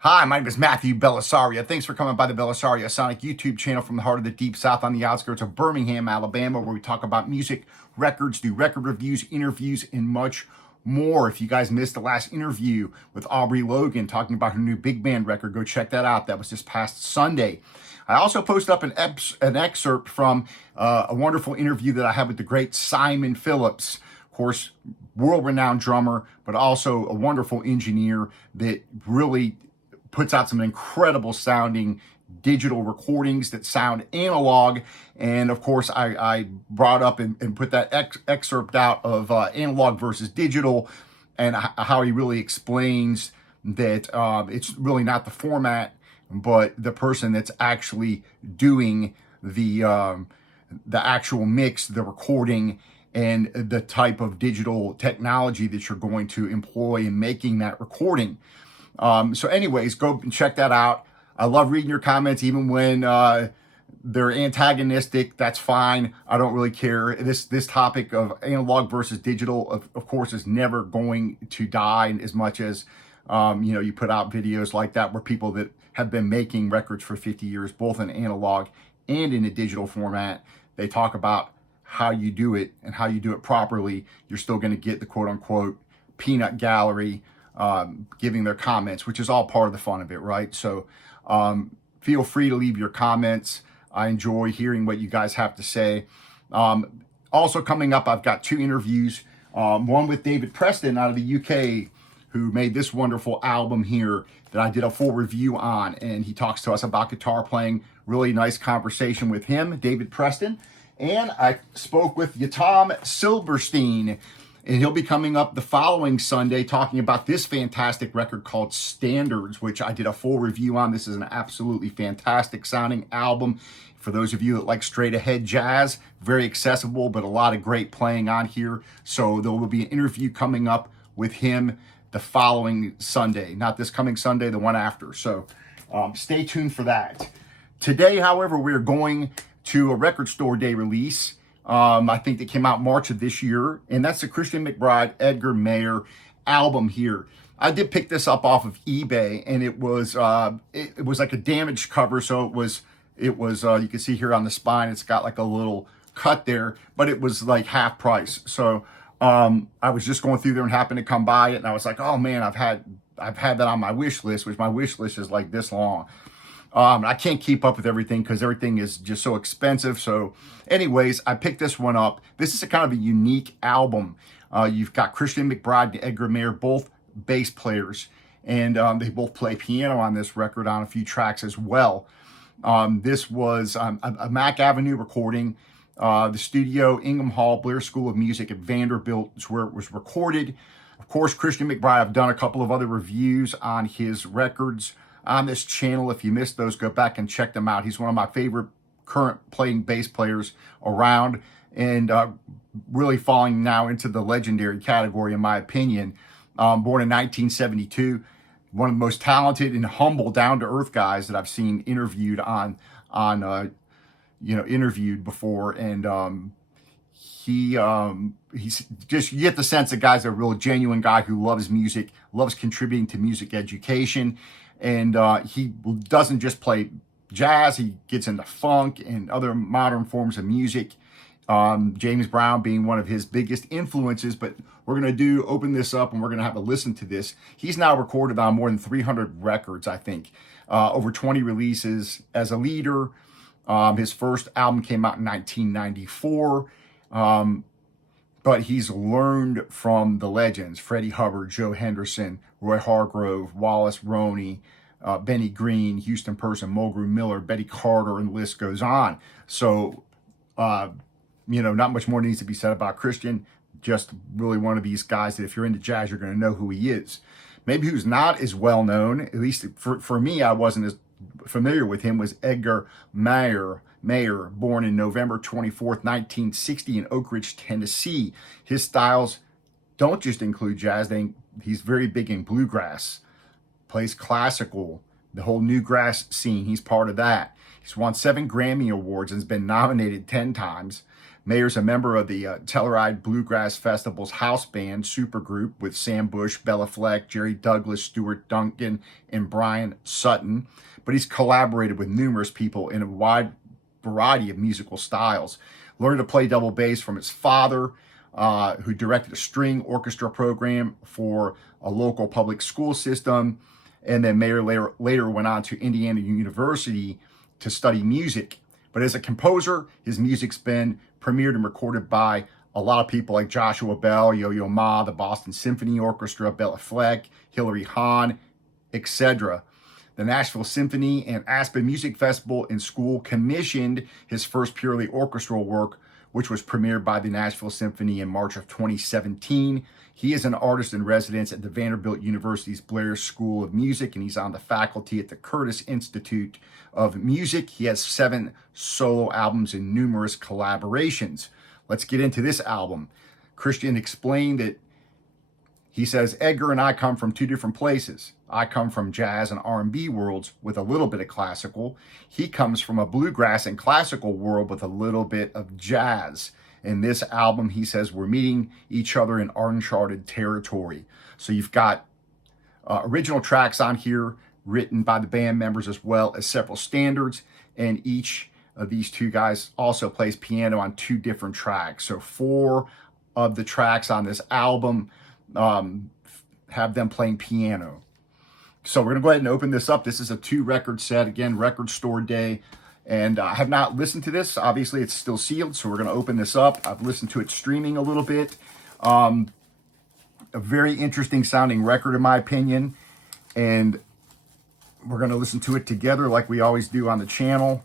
Hi, my name is Matthew Bellisario. Thanks for coming by the BellisarioSonic YouTube channel from the heart of the Deep South on the outskirts of Birmingham, Alabama, where we talk about music, records, do record reviews, interviews, and much more. If you guys missed the last interview with Aubrey Logan talking about her new big band record, go check that out. That was this past Sunday. I also posted up an excerpt from a wonderful interview that I had with the great Simon Phillips. Of course, world-renowned drummer, but also a wonderful engineer that really puts out some incredible sounding digital recordings that sound analog. And of course, I brought up and put that excerpt out of analog versus digital, and how he really explains that it's really not the format, but the person that's actually doing the actual mix, the recording, and the type of digital technology that you're going to employ in making that recording. So anyways, go and check that out. I love reading your comments, even when they're antagonistic. That's fine. I don't really care. This topic of analog versus digital, of course, is never going to die, as much as you put out videos like that where people that have been making records for 50 years, both in analog and in a digital format, they talk about how you do it and how you do it properly. You're still going to get the quote unquote peanut gallery giving their comments, which is all part of the fun of it, right? So feel free to leave your comments. I enjoy hearing what you guys have to say. Also coming up, I've got two interviews, one with David Preston out of the UK, who made this wonderful album here that I did a full review on, and he talks to us about guitar playing. Really nice conversation with him, David Preston. And I spoke with Yotam Silverstein, and he'll be coming up the following Sunday talking about this fantastic record called Standards, which I did a full review on. This is an absolutely fantastic sounding album. For those of you that like straight ahead jazz, very accessible, but a lot of great playing on here. So there will be an interview coming up with him the following Sunday, not this coming Sunday, the one after. So stay tuned for that. Today, however, we're going to a record store day release. I think that came out March of this year, and that's the Christian McBride Edgar Meyer album here. I did pick this up off of eBay, and it was like a damaged cover, so it was you can see here on the spine, it's got like a little cut there, but it was like half price. So I was just going through there and happened to come by it, and I was like, oh man, I've had that on my wish list, which my wish list is like this long. I can't keep up with everything because everything is just so expensive. So anyways, I picked this one up. This is a kind of a unique album. You've got Christian McBride and Edgar Meyer, both bass players, and they both play piano on this record on a few tracks as well. This was a Mack Avenue recording. The studio, Ingram Hall, Blair School of Music at Vanderbilt is where it was recorded. Of course, Christian McBride, I've done a couple of other reviews on his records on this channel. If you missed those, go back and check them out. He's one of my favorite current playing bass players around, and really falling now into the legendary category, in my opinion. Born in 1972, one of the most talented and humble, down-to-earth guys that I've seen interviewed interviewed before, and he's just, you get the sense that guy's a real genuine guy who loves music, loves contributing to music education. And he doesn't just play jazz, he gets into funk and other modern forms of music. James Brown being one of his biggest influences, but we're going to open this up and we're going to have a listen to this. He's now recorded on more than 300 records, I think, over 20 releases as a leader. His first album came out in 1994. But he's learned from the legends: Freddie Hubbard, Joe Henderson, Roy Hargrove, Wallace Roney, Benny Green, Houston Person, Mulgrew Miller, Betty Carter, and the list goes on. So, not much more needs to be said about Christian. Just really one of these guys that if you're into jazz, you're going to know who he is. Maybe who's not as well known, at least for me, I wasn't as familiar with him, was Edgar Meyer, born in November 24th, 1960 in Oak Ridge, Tennessee. His styles don't just include jazz. He's very big in bluegrass, plays classical, the whole newgrass scene. He's part of that. He's won 7 Grammy Awards and has been nominated 10 times. Mayer's a member of the Telluride Bluegrass Festival's house band supergroup with Sam Bush, Bella Fleck, Jerry Douglas, Stuart Duncan, and Brian Sutton. But he's collaborated with numerous people in a wide variety of musical styles. Learned to play double bass from his father, who directed a string orchestra program for a local public school system. And then Mayer later went on to Indiana University to study music. But as a composer, his music's been premiered and recorded by a lot of people like Joshua Bell, Yo-Yo Ma, the Boston Symphony Orchestra, Bella Fleck, Hilary Hahn, etc. The Nashville Symphony and Aspen Music Festival and School commissioned his first purely orchestral work, which was premiered by the Nashville Symphony in March of 2017. He is an artist in residence at the Vanderbilt University's Blair School of Music, and he's on the faculty at the Curtis Institute of Music. He has 7 solo albums and numerous collaborations. Let's get into this album. Christian explained that he says, Edgar and I come from 2 different places. I come from jazz and R&B worlds with a little bit of classical. He comes from a bluegrass and classical world with a little bit of jazz. In this album, he says, we're meeting each other in uncharted territory. So you've got original tracks on here written by the band members as well as several standards. And each of these 2 guys also plays piano on 2 different tracks. So 4 of the tracks on this album have them playing piano. So we're going to go ahead and open this up. This is a 2-record set. Again, Record Store Day. And I have not listened to this. Obviously, it's still sealed, so we're going to open this up. I've listened to it streaming a little bit. A very interesting sounding record, in my opinion. And we're going to listen to it together like we always do on the channel.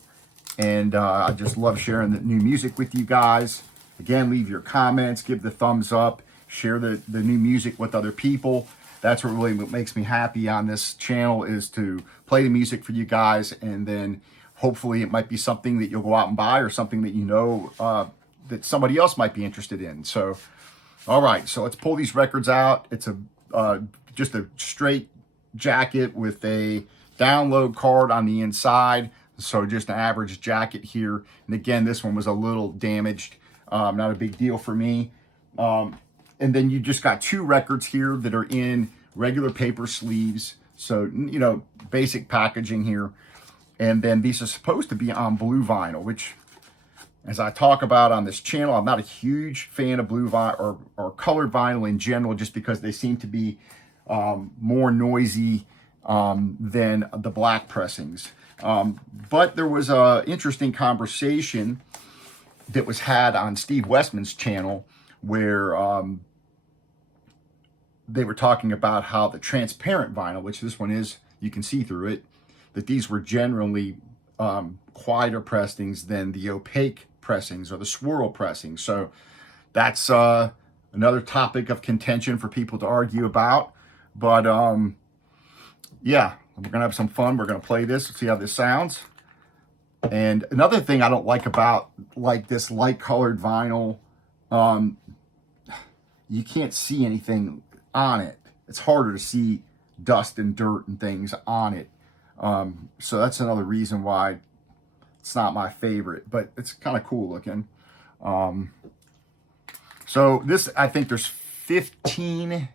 And I just love sharing the new music with you guys. Again, leave your comments, give the thumbs up, share the new music with other people. That's what really makes me happy on this channel, is to play the music for you guys, and then hopefully it might be something that you'll go out and buy, or something that you know that somebody else might be interested in. So, all right, so let's pull these records out. It's just a straight jacket with a download card on the inside. So just an average jacket here. And again, this one was a little damaged. Not a big deal for me. And then you just got 2 records here that are in regular paper sleeves. So, you know, basic packaging here. And then these are supposed to be on blue vinyl, which, as I talk about on this channel, I'm not a huge fan of blue vinyl or colored vinyl in general, just because they seem to be more noisy than the black pressings. But there was an interesting conversation that was had on Steve Westman's channel where they were talking about how the transparent vinyl, which this one is, you can see through it, that these were generally quieter pressings than the opaque pressings or the swirl pressings. So that's another topic of contention for people to argue about. But yeah, we're going to have some fun. We're going to play this, see how this sounds. And another thing I don't like about this light colored vinyl, you can't see anything on it. It's harder to see dust and dirt and things on it. So that's another reason why it's not my favorite, but it's kind of cool looking. So this, I think there's 15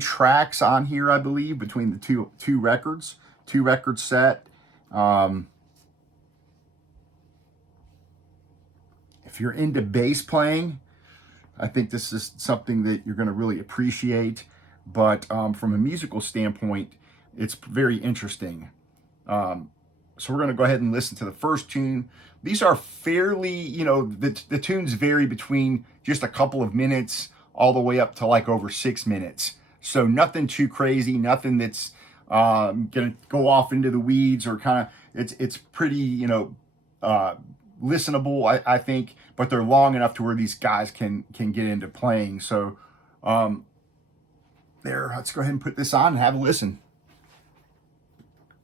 tracks on here, I believe, between the two records, 2-record set. If you're into bass playing, I think this is something that you're going to really appreciate. But from a musical standpoint, it's very interesting. So we're going to go ahead and listen to the first tune. These are fairly, you know, the tunes vary between just a couple of minutes all the way up to like over 6 minutes. So nothing too crazy, nothing that's going to go off into the weeds or kind of, it's pretty, you know, listenable, I think, but they're long enough to where these guys can get into playing. So let's go ahead and put this on and have a listen.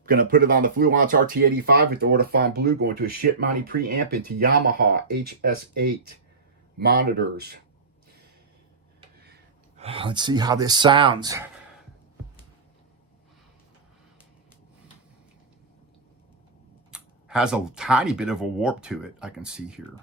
Gonna put it on the Fluence RT85 with the Ortofon Blue, going to a Shipmoney preamp into Yamaha HS8 monitors. Let's see how this sounds. Has a tiny bit of a warp to it, I can see here.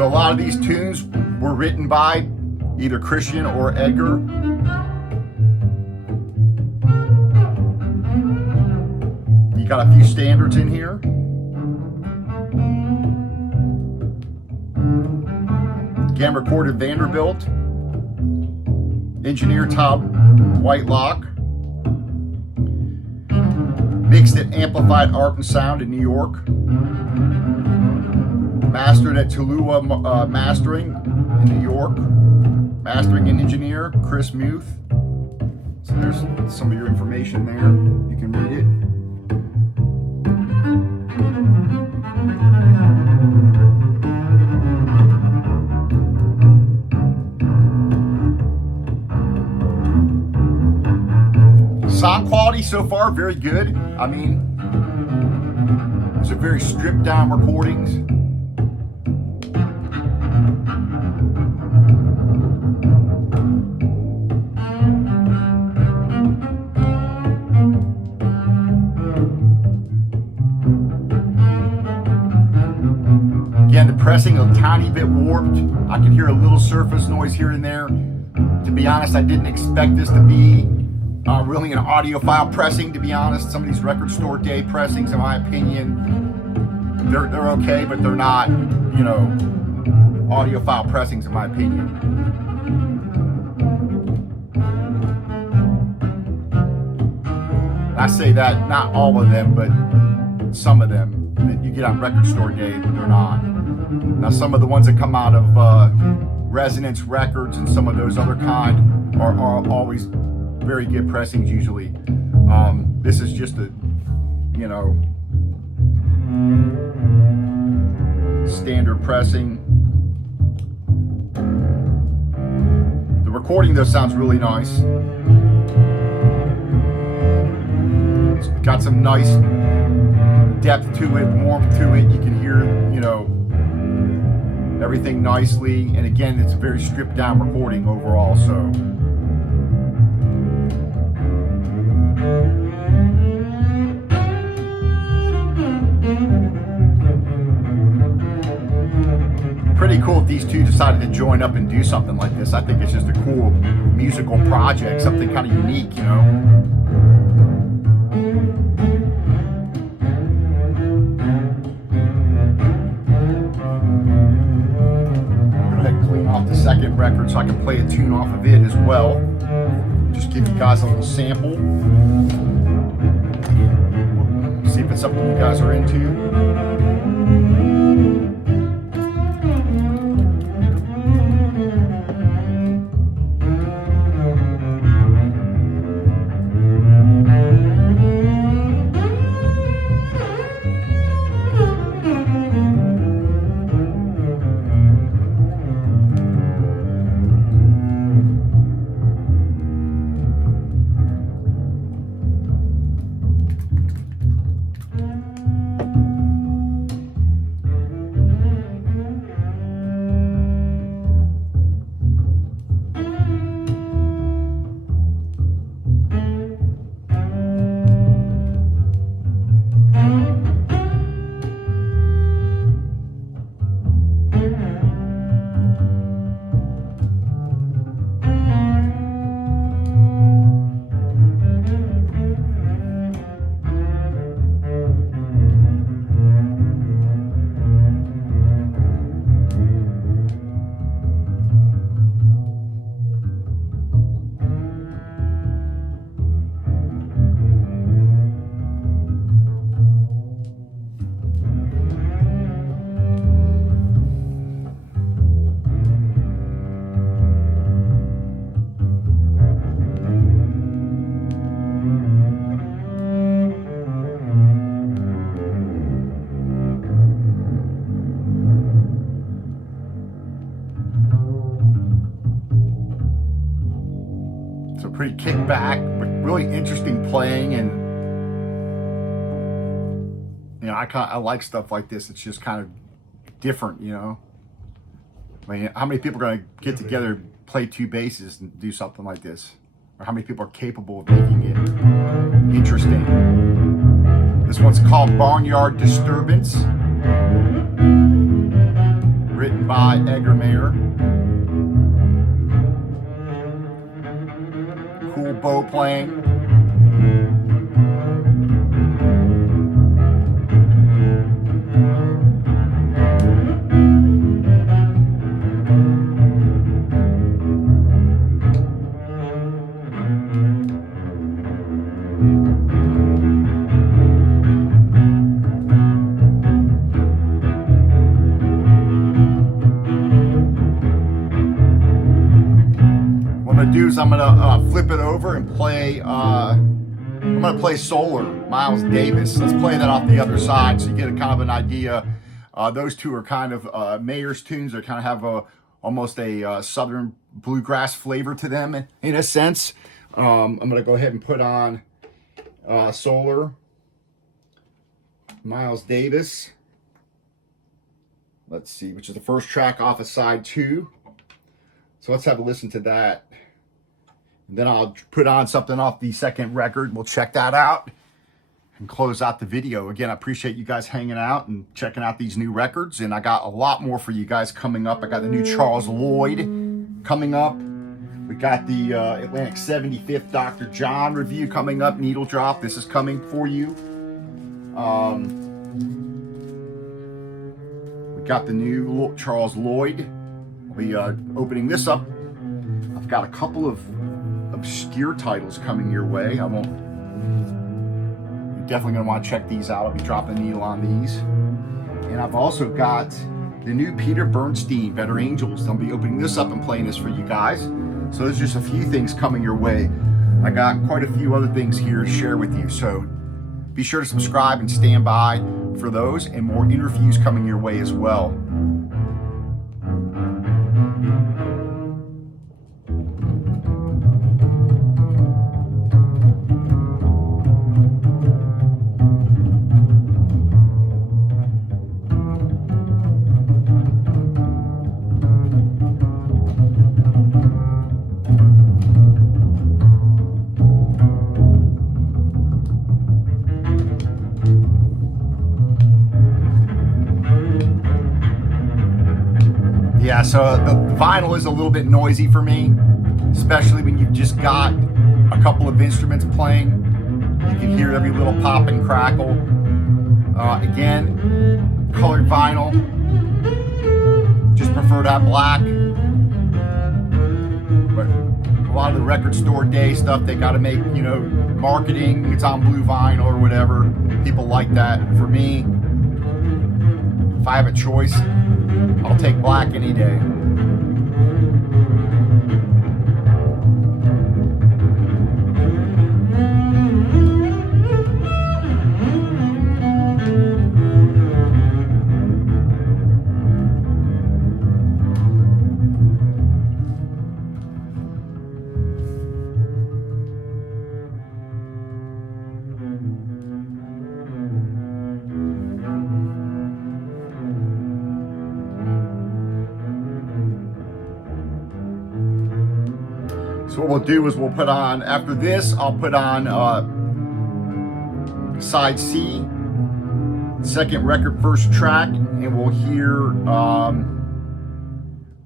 So a lot of these tunes were written by either Christian or Edgar. You got a few standards in here. Again, recorded Vanderbilt. Engineer Todd Whitelock. Mixed at Amplified Art and Sound in New York. Mastered at Tulua Mastering in New York. Mastering and engineer Chris Muth. So there's some of your information there. You can read it. Sound quality so far, very good. I mean, these are very stripped down recordings. Again, the pressing a tiny bit warped. I could hear a little surface noise here and there. To be honest, I didn't expect this to be really an audiophile pressing, to be honest. Some of these record store day pressings, in my opinion, they're okay, but they're not, you know, audiophile pressings, in my opinion. I say that, not all of them, but some of them that you get on record store day, they're not. Now, some of the ones that come out of Resonance Records and some of those other kind are always very good pressings usually. This is just a, you know, standard pressing. The recording though sounds really nice. It's got some nice depth to it, warmth to it. You can hear, you know, everything nicely. And again, it's a very stripped down recording overall, so. Pretty cool if these two decided to join up and do something like this. I think it's just a cool musical project, something kind of unique, you know. Go ahead and clean off the second record so I can play a tune off of it as well. Just give you guys a little sample. See if it's something you guys are into. Pretty kick back, really interesting playing, and you know, I like stuff like this. It's just kind of different, you know. I mean, how many people are going to get together, play two basses, and do something like this? Or how many people are capable of making it interesting? This one's called Barnyard Disturbance, written by Edgar Meyer. Cool bow playing. Do is I'm gonna flip it over and play I'm gonna play Solar, Miles Davis. Let's play that off the other side so you get a kind of an idea. Those two are kind of Mayer's tunes. They kind of have almost a southern bluegrass flavor to them in a sense. I'm gonna go ahead and put on Solar, Miles Davis. Let's see, which is the first track off of side 2. So let's have a listen to that. Then I'll put on something off the second record. We'll check that out and close out the video. Again, I appreciate you guys hanging out and checking out these new records. And I got a lot more for you guys coming up. I got the new Charles Lloyd coming up. We got the Atlantic 75th Dr. John review coming up. Needle Drop. This is coming for you. We got the new Charles Lloyd. I'll be opening this up. I've got a couple of obscure titles coming your way. You're definitely going to want to check these out. I'll be dropping a needle on these. And I've also got the new Peter Bernstein, Better Angels. I'll be opening this up and playing this for you guys. So there's just a few things coming your way. I got quite a few other things here to share with you. So be sure to subscribe and stand by for those and more interviews coming your way as well. Yeah, so the vinyl is a little bit noisy for me, especially when you've just got a couple of instruments playing. You can hear every little pop and crackle. Again, colored vinyl. Just prefer that black. But a lot of the record store day stuff, they got to make, marketing. It's on blue vinyl or whatever. People like that. For me, if I have a choice, I'll take black any day. So what we'll do is we'll put on, after this, I'll put on side C, second record, first track, and we'll hear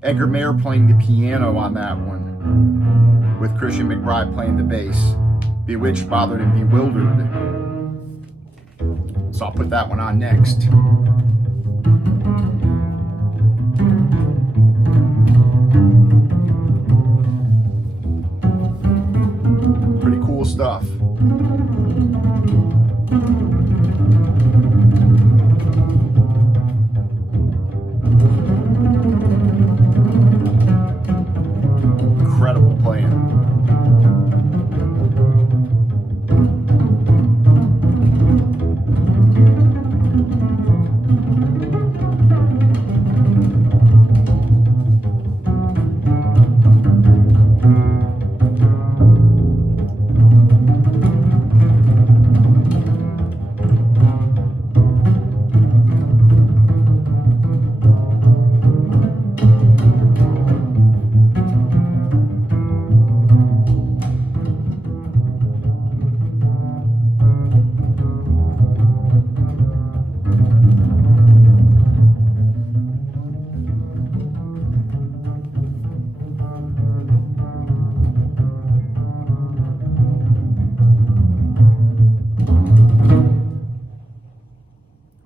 Edgar Meyer playing the piano on that one, with Christian McBride playing the bass. Bewitched, Bothered, and Bewildered. So I'll put that one on next. Pretty cool stuff. Incredible playing.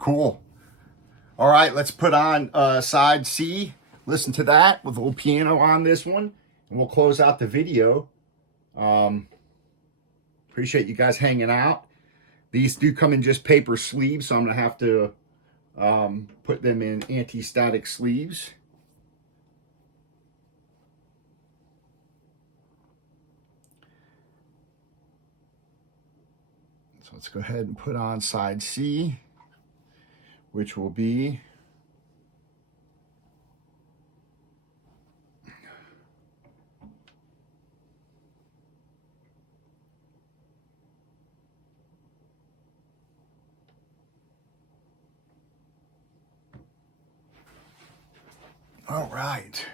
Cool. All right, let's put on side C. Listen to that with a little piano on this one, and we'll close out the video. Appreciate you guys hanging out. These do come in just paper sleeves, so I'm going to have to put them in anti-static sleeves. So let's go ahead and put on side C, which will be all right.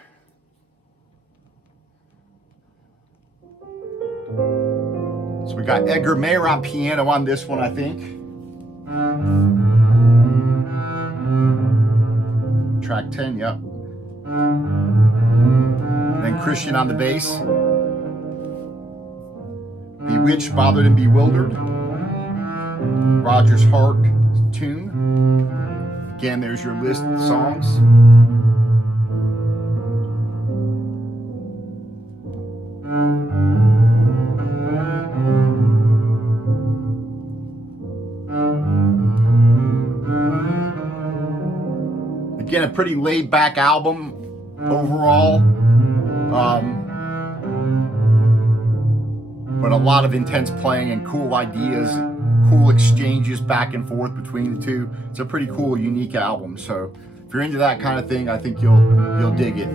So we got Edgar Meyer on piano on this one, I think. Track 10, yep. Then Christian on the bass. Bewitched, Bothered, and Bewildered. Roger's Heart tune. Again, there's your list of songs. Again, a pretty laid-back album overall, but a lot of intense playing and cool ideas, cool exchanges back and forth between the two. It's a pretty cool, unique album. So if you're into that kind of thing, I think you'll dig it.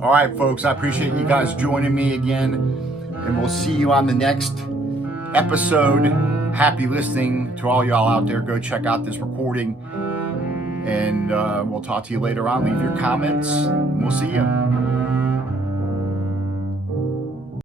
All right, folks, I appreciate you guys joining me again, and we'll see you on the next episode. Happy listening to all y'all out there. Go check out this recording, and we'll talk to you later on. Leave your comments, and we'll see you.